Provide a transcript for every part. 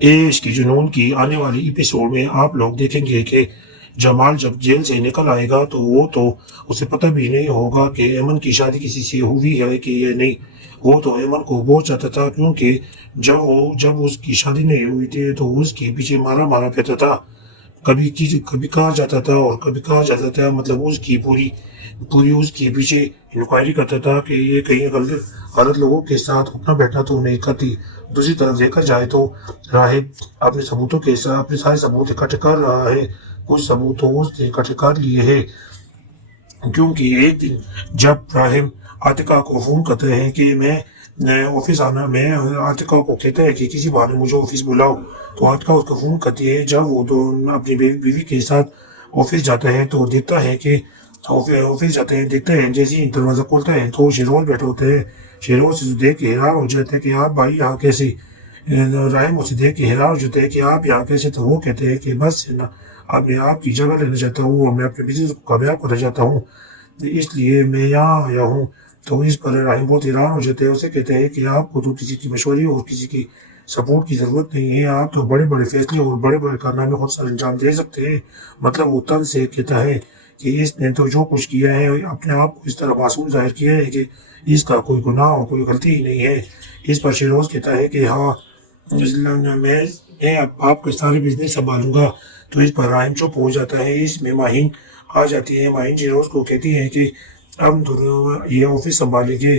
عشق کی جنون کی آنے والی ایپیسوڈ میں آپ لوگ دیکھیں گے کہ جمال جب جیل سے نکل آئے گا تو اسے پتہ بھی نہیں ہوگا کہ ایمن کی شادی کسی سے ہوئی ہے کہ یہ نہیں۔ وہ تو ایمن کو بہت چاہتا تھا، کیونکہ جب اس کی شادی نہیں ہوئی تھی تو اس کے پیچھے مارا مارا پھرتا تھا۔ کبھی کہا جاتا تھا اور کبھی کہا جاتا تھا، مطلب اس کی پوری اس کے پیچھے انکوائری کرتا تھا کہ یہ کہیں غلط لوگوں کے ساتھ اٹھنا بیٹھنا تو نہیں کرتی۔ دوسری طرف دیکھا جائے تو راہب اپنے ثبوتوں کے ساتھ اپنے سارے ثبوت اکٹھے کر رہا ہے۔ کچھ ثبوت تو اس نے اکٹھے کر لیے ہیں، کیونکہ ایک دن جب راہب عاتقہ کو فون کرتے ہیں کہ میں آفس آنا، میں عاتقہ کو کہتا ہے کہ کسی بہانے مجھے آفس بلاؤ، تو عاتقہ اس کو فون کرتی ہے۔ جب وہ اپنی بیوی کے ساتھ آفس جاتا ہے تو دیکھتا ہے دیکھتا ہے جیسے ہی دروازہ کھولتا ہے تو شیروز بیٹھے ہوتے ہیں۔ شیروز سے دیکھ کے حیران ہو جاتا ہے کہ آپ بھائی یہاں کیسے؟ راہب اسے دیکھ کے حیران ہو جاتا ہے کہ آپ یہاں کیسے؟ تو وہ کہتے ہیں کہ بس اب میں آپ کی جگہ لینا چاہتا ہوں اور میں اپنے بزنس کو کامیاب کرنا چاہتا ہوں، اس لیے میں یہاں آیا ہوں۔ تو اس پر راہب بہت حیران ہو جاتے ہیں، اسے کہتے ہیں کہ آپ کو تو کسی کی مشورے اور کسی کی سپورٹ کی ضرورت نہیں ہے، آپ تو بڑے بڑے فیصلے اور بڑے بڑے کارنامے خود سر انجام دے سکتے ہیں۔ مطلب وہ تن سے کہتا ہے کہ اس نے تو جو کچھ کیا ہے اپنے آپ کو اس طرح معصوم ظاہر کیا ہے کہ اس کا کوئی گناہ اور کوئی غلطی ہی نہیں ہے۔ اس پر شیروز کہتا ہے کہ ہاں، میں آپ کے سارے بزنس سنبھالوں گا۔ تو اس پر راہب چپ ہو جاتا ہے۔ اس میں ماہین آ جاتی ہے۔ ماہین شیروز کو کہتی ہے کہ ہم دونوں یہ آفس سنبھالیں گے۔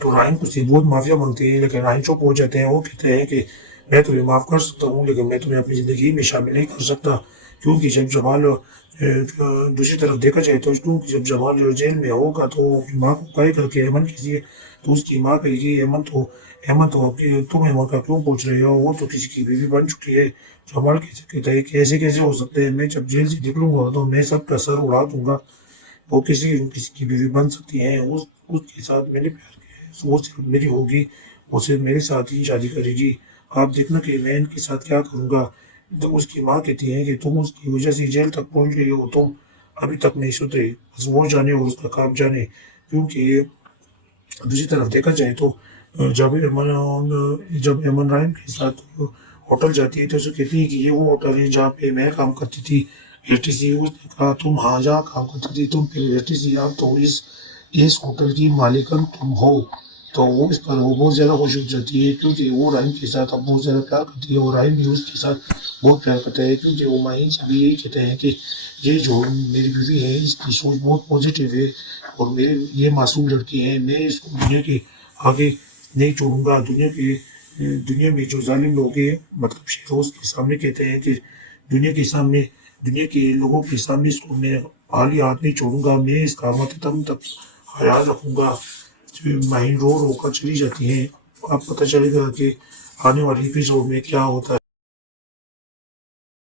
تو راہب کچھ بہت معافیا مانگتے ہیں، لیکن راہب چپ ہو جاتے ہیں۔ وہ کہتے ہیں کہ میں تمہیں معاف کر سکتا ہوں، لیکن میں تمہیں اپنی زندگی میں شامل نہیں کر سکتا، کیونکہ جب جمال دوسری طرف دیکھا جائے تو جب جمال جیل میں ہوگا تو اپنی ماں کو کہے گا کہ ایمن کیجیے، تو اس کی ماں کہے گی ایمن تو تم ایمن کا کیوں پوچھ رہے ہو، وہ تو کسی کی بیوی بن چکی ہے۔ جمال کہتا ہے کہ ایسے کیسے ہو سکتے ہیں، میں جب جیل سے نکلوں گا تو میں سب کا سر اڑا دوں گا، وہ کسی کی بیوی بن سکتی ہیں، اس کے ساتھ میں نے پیار کیا ہے، وہ صرف میری ہوگی، وہ صرف میرے ساتھ ہی شادی کرے گی، آپ دیکھنا کہ میں ان کے ساتھ کیا کروں گا۔ تو اس کی ماں کہتی ہے کہ تم اس کی وجہ سے جیل تک پہنچ گئی ہو، تم ابھی تک نہیں سدھرے، بس وہ جانے اور اس کا کام جانے۔ کیونکہ دوسری طرف دیکھا جائے تو جب ایمن راہب کے ساتھ ہوٹل جاتی ہے تو اسے کہتی ہے کہ یہ وہ ہوٹل ہے جہاں پہ میں کام کرتی تھی، ATC۔ اس نے کہا تم ہاں جہاں کام کرتی تھی تم پھر ATC، اب تو اس ہوٹل کی مالکن تم ہو۔ تو اس پر وہ بہت زیادہ خوش ہو جاتی ہے، کیونکہ وہ راہب کے ساتھ اب بہت زیادہ پیار کرتی ہے، اور راہب بھی اس کے ساتھ بہت پیار کرتا ہے، کیونکہ وہ ماہین سے بھی یہی کہتے ہیں کہ یہ جو میری بیوی ہے اس کی سوچ بہت پازیٹیو ہے، اور یہ معصوم لڑکی ہے، میں اس کو دنیا کے آگے نہیں چھوڑوں گا۔ دنیا میں جو ظالم لوگ ہیں، مطلب شیروز کے سامنے کہتے ہیں کہ دنیا کے لوگوں کے سامنے اس کو میں خالی ہاتھ نہیں چھوڑوں گا، میں اس کا ماتم تک خیال رکھوں گا۔ ماہین رو کر چلی جاتی ہیں۔ اب پتہ چلے گا کہ آنے والی ایپیسوڈ میں کیا ہوتا ہے۔